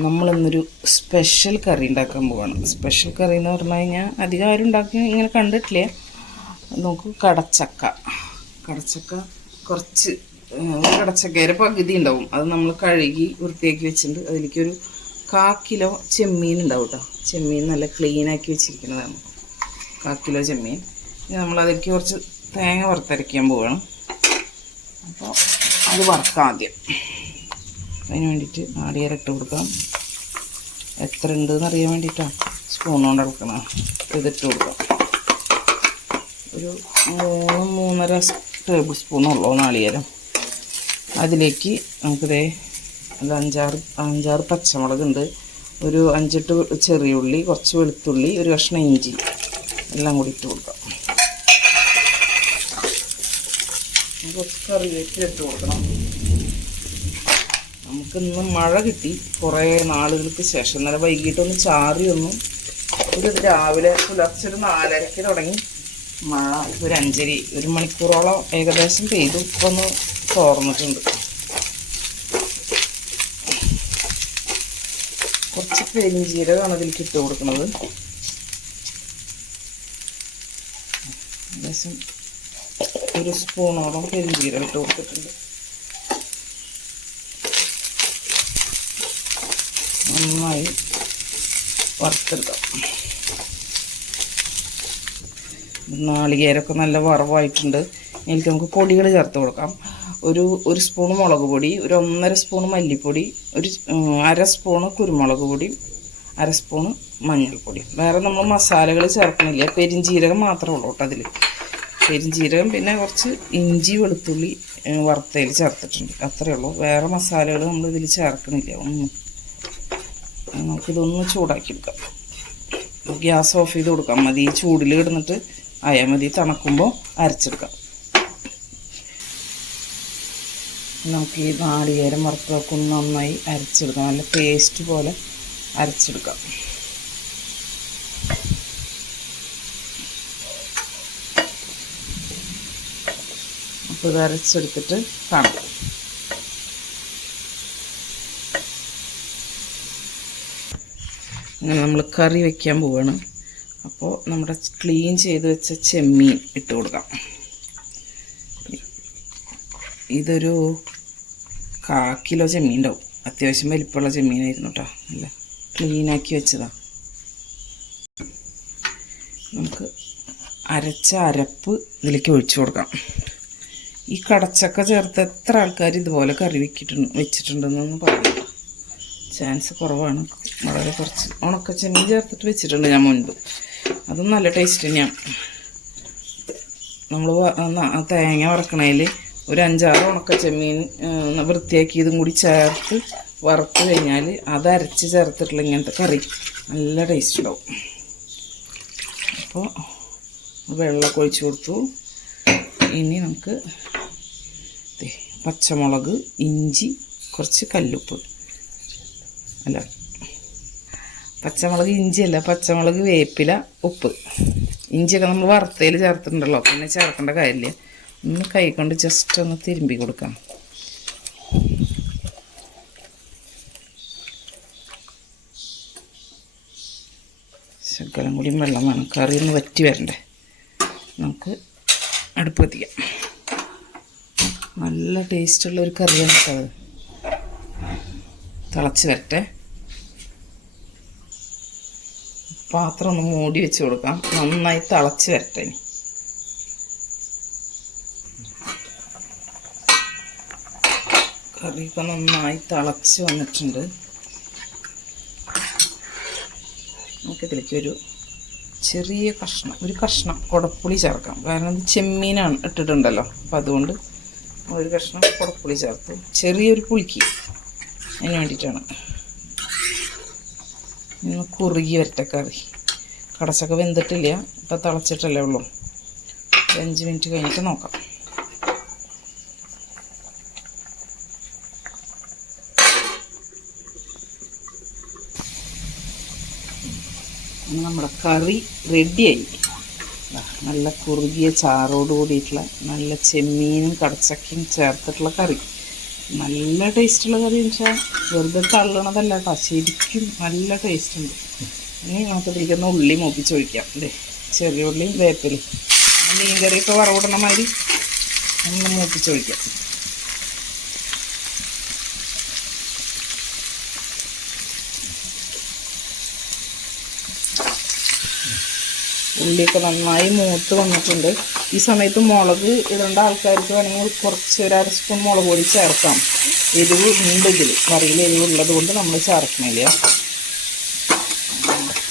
നമ്മളിന്നൊരു special കറി ഉണ്ടാക്കാൻ പോവാണ്. Special കറി എന്ന് പറഞ്ഞു കഴിഞ്ഞാൽ അധികം ആരും ഉണ്ടാക്കി ഇങ്ങനെ കണ്ടിട്ടില്ല. നമുക്ക് കടച്ചക്ക കുറച്ച് കടച്ചക്കയുടെ പകുതി ഉണ്ടാവും. അത് നമ്മൾ കഴുകി വൃത്തിയാക്കി വെച്ചിട്ടുണ്ട്. അതിലേക്കൊരു 1/4 കിലോ ചെമ്മീൻ ഉണ്ടാവും കേട്ടോ. ചെമ്മീൻ നല്ല ക്ലീനാക്കി വെച്ചിരിക്കുന്നതാണ്. 1/4 കിലോ ചെമ്മീൻ. ഇനി നമ്മളതിലേക്ക് കുറച്ച് തേങ്ങ വറുത്തരയ്ക്കാൻ പോവുകയാണ്. അപ്പോൾ അത് വറുക്കാം ആദ്യം. അതിന് വേണ്ടിയിട്ട് നാളികേരം ഇട്ട് കൊടുക്കാം. എത്ര ഉണ്ടെന്ന് അറിയാൻ വേണ്ടിയിട്ടാണ് സ്പൂൺ കൊണ്ട് ഇളക്കണം. ഇതിട്ട് കൊടുക്കാം. ഒരു 3-3.5 ടേബിൾ സ്പൂണുള്ളൂ നാളികേരം. അതിലേക്ക് നമുക്കിതേ ഒരു 5-6 പച്ചമുളകുണ്ട്, ഒരു 5-8 ചെറിയ ഉള്ളി, കുറച്ച് വെളുത്തുള്ളി, ഒരു കഷ്ണം ഇഞ്ചി എല്ലാം കൂടി ഇട്ട് കൊടുക്കാം. കുറച്ച് കറിവേപ്പില ഇട്ട് കൊടുക്കണം. നമുക്കിന്ന് മഴ കിട്ടി കുറേ നാളുകൾക്ക് ശേഷം. ഇന്നലെ വൈകിട്ടൊന്ന് ചാറിയൊന്നും. ഇത് രാവിലെ പുലർച്ചെ 4:30 തുടങ്ങി മഴ. ഒരു 1 മണിക്കൂറോളം ഏകദേശം പെയ്തു. ഇപ്പം ഒന്ന് തോർന്നിട്ടുണ്ട്. കുറച്ച് പെരിഞ്ചീരകമാണ് ഇതിലേക്ക് ഇട്ട് കൊടുക്കുന്നത്. ഏകദേശം 1 സ്പൂണോളം പെരിഞ്ചീരകം ഇട്ട് കൊടുത്തിട്ടുണ്ട്. നന്നായി വറുത്തെടുക്കാം. നാളികേരമൊക്കെ നല്ല വറവായിട്ടുണ്ട്. എനിക്ക് നമുക്ക് പൊടികൾ ചേർത്ത് കൊടുക്കാം. ഒരു സ്പൂൺ മുളക് പൊടി, ഒരു 1.5 സ്പൂൺ മല്ലിപ്പൊടി, ഒരു 1/2 സ്പൂണ് കുരുമുളക് പൊടി, 1/2 സ്പൂണ് മഞ്ഞൾപ്പൊടി. വേറെ നമ്മൾ മസാലകൾ ചേർക്കണില്ല. പെരിഞ്ചീരകം മാത്രമേ ഉള്ളൂ കേട്ടോ അതിൽ. പെരിഞ്ചീരകം പിന്നെ കുറച്ച് ഇഞ്ചി വെളുത്തുള്ളി വറുത്തയിൽ ചേർത്തിട്ടുണ്ട്. അത്രയേ ഉള്ളൂ. വേറെ മസാലകൾ നമ്മൾ ഇതിൽ ചേർക്കണില്ല ഒന്നും. നമുക്കിതൊന്ന് ചൂടാക്കിയെടുക്കാം. ഗ്യാസ് ഓഫ് ചെയ്ത് കൊടുക്കാം. മതി ചൂടിൽ കിടന്നിട്ട് ആയാൽ മതി. തണുക്കുമ്പോൾ അരച്ചെടുക്കാം. നമുക്ക് ഈ നാളികേരം വറുത്തൊക്കെ നന്നായി അരച്ചെടുക്കാം. നല്ല പേസ്റ്റ് പോലെ അരച്ചെടുക്കാം. അപ്പോൾ ഇത് അരച്ചെടുത്തിട്ട് കാണാം. അങ്ങനെ നമ്മൾ കറി വയ്ക്കാൻ പോവുകയാണ്. അപ്പോൾ നമ്മുടെ ക്ലീൻ ചെയ്ത് വെച്ച ചെമ്മീൻ ഇട്ട് കൊടുക്കാം. ഇതൊരു 1/4 കിലോ ചെമ്മീൻ ഉണ്ടാവും. അത്യാവശ്യം വലിപ്പമുള്ള ചെമ്മീനായിരുന്നു കേട്ടോ. നല്ല ക്ലീനാക്കി വെച്ചതാണ്. നമുക്ക് അരച്ച അരപ്പ് ഇതിലേക്ക് ഒഴിച്ചു കൊടുക്കാം. ഈ കടച്ചക്ക ചേർത്ത് എത്ര ആൾക്കാർ ഇതുപോലെ കറി വെച്ചിട്ടുണ്ടെന്നൊന്നും പറയില്ല. ചാൻസ് കുറവാണ്. വളരെ കുറച്ച് ഉണക്കച്ചെമ്മീൻ ചേർത്തിട്ട് വെച്ചിട്ടുണ്ട് ഞാൻ മുൻപ്. അതും നല്ല ടേസ്റ്റ് തന്നെയാണ്. നമ്മൾ തേങ്ങ വറക്കണതിൽ ഒരു 5-6 ഉണക്കച്ചെമ്മീൻ വൃത്തിയാക്കിയതും കൂടി ചേർത്ത് വറുത്ത് കഴിഞ്ഞാൽ അത് അരച്ച് ചേർത്തിട്ടുള്ള ഇങ്ങനത്തെ കറി നല്ല ടേസ്റ്റ് ഉണ്ടാവും. അപ്പോൾ വെള്ളമൊക്കെ ഒഴിച്ച് കൊടുത്തു. ഇനി നമുക്ക് പച്ചമുളക്, ഇഞ്ചി, കുറച്ച് കല്ലുപ്പ്, അല്ല പച്ചമുളക് ഇഞ്ചിയല്ല, പച്ചമുളക്, വേപ്പില, ഉപ്പ്. ഇഞ്ചിയൊക്കെ നമ്മൾ വറുത്തയിൽ ചേർത്തിട്ടുണ്ടല്ലോ, പിന്നെ ചേർക്കേണ്ട കാര്യമില്ല. ഒന്ന് കൈ കൊണ്ട് ജസ്റ്റ് ഒന്ന് തിരുമ്പി കൊടുക്കാം. ശകലം കൂടി വെള്ളം വേണം. കറി ഒന്ന് വറ്റി വരണ്ടേ. നമുക്ക് അടുപ്പ് കത്തിക്കാം. നല്ല ടേസ്റ്റുള്ള ഒരു കറിയാണ് അത്. തിളച്ച് വരട്ടെ. പാത്രം ഒന്ന് മൂടി വെച്ച് കൊടുക്കാം. നന്നായി തിളച്ച് വരട്ടെ. കറി ഇപ്പം നന്നായി തിളച്ച് വന്നിട്ടുണ്ട്. നമുക്കിതിലേക്ക് ഒരു കഷ്ണം കുടപ്പുളി ചേർക്കാം. കാരണം ഇത് ചെമ്മീനാണ് ഇട്ടിട്ടുണ്ടല്ലോ. അപ്പം അതുകൊണ്ട് ഒരു കഷ്ണം കുടപ്പുളി ചേർത്തു. ചെറിയൊരു പുളിക്ക് അതിന് വേണ്ടിയിട്ടാണ്. ഇന്ന് കുറുകി വരട്ടെ കറി. കടച്ചക്ക വെന്തിട്ടില്ല, ഇപ്പം തിളച്ചിട്ടല്ലേ ഉള്ളൂ. 5 മിനിറ്റ് കഴിഞ്ഞിട്ട് നോക്കാം. നമ്മുടെ കറി റെഡിയായി. നല്ല കുറുകിയ ചാറോട് കൂടിയിട്ടുള്ള നല്ല ചെമ്മീനും കടച്ചക്കയും ചേർത്തിട്ടുള്ള കറി. നല്ല ടേസ്റ്റുള്ള കറി വെച്ചാൽ വെറുതെ തള്ളണതല്ല കേട്ടോ, ശരിക്കും നല്ല ടേസ്റ്റ് ഉണ്ട്. ഇനി നമുക്ക് ഇതിലേക്കൊന്ന് ഉള്ളി മൂപ്പിച്ചൊഴിക്കാം. അല്ലേ, ചെറിയ ഉള്ളിയും വേപ്പിലയും മീൻ കറിയൊക്കെ വറവിടണ മാതിരി ഒന്ന് മൂപ്പിച്ചൊഴിക്കാം. ഉള്ളിയൊക്കെ നന്നായി മൂത്ത് വന്നിട്ടുണ്ട്. ഈ സമയത്ത് മുളക് ഇടേണ്ട ആൾക്കാർക്ക് വേണമെങ്കിൽ കുറച്ച് ഒരു 1/2 സ്പൂൺ മുളക് പൊടി ചേർക്കാം. എരിവ് ഉണ്ട് ഇതിൽ, കറിയിൽ എരിവുള്ളത് കൊണ്ട് നമ്മൾ ചേർക്കണില്ല.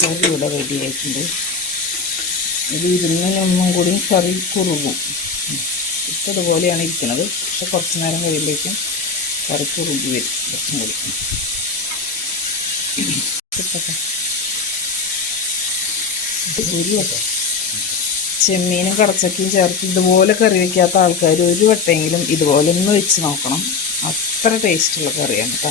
കറി ഇവിടെ റെഡി ആയിട്ടുണ്ട്. ഇത് ഇരുന്നൊന്നും കൂടി കറി കുറുകും. ഇപ്പം ഇതുപോലെയാണ് ഇരിക്കുന്നത്, പക്ഷെ കുറച്ച് നേരം കഴിയുമ്പോഴേക്കും കറി കുറുകി വരും കുറച്ചും കൂടി. ചെമ്മീനും കടച്ചക്കയും ചേർത്ത് ഇതുപോലെ കറി വയ്ക്കാത്ത ആൾക്കാർ ഒരു വട്ടമെങ്കിലും ഇതുപോലെ ഒന്ന് വെച്ച് നോക്കണം. അത്ര ടേസ്റ്റുള്ള കറിയാണ് കേട്ടോ.